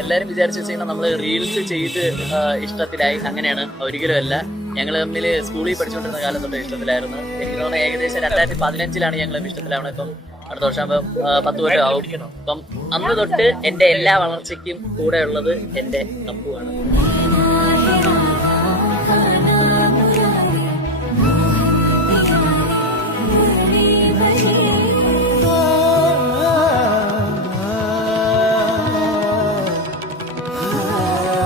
എല്ലാവരും വിചാരിച്ചു വെച്ചാൽ നമ്മൾ റീൽസ് ചെയ്ത് ഇഷ്ടത്തിലായി. അങ്ങനെയാണ്, ഒരിക്കലും അല്ല. ഞങ്ങൾ തമ്മിൽ സ്കൂളിൽ പഠിച്ചുകൊണ്ടിരുന്ന കാലം തൊട്ട് ഇഷ്ടത്തിലായിരുന്നു. എനിക്ക് തോന്നുന്നത് ഏകദേശം 2015 ഞങ്ങൾ ഇഷ്ടത്തിലാവണം. ഇപ്പം അടുത്ത വർഷം ആകുമ്പോൾ 10 കൊല്ലം ആവും. അപ്പം അന്ന് തൊട്ട് എൻ്റെ എല്ലാ വളർച്ചയ്ക്കും കൂടെ ഉള്ളത് എൻ്റെ അപ്പുവാണ്.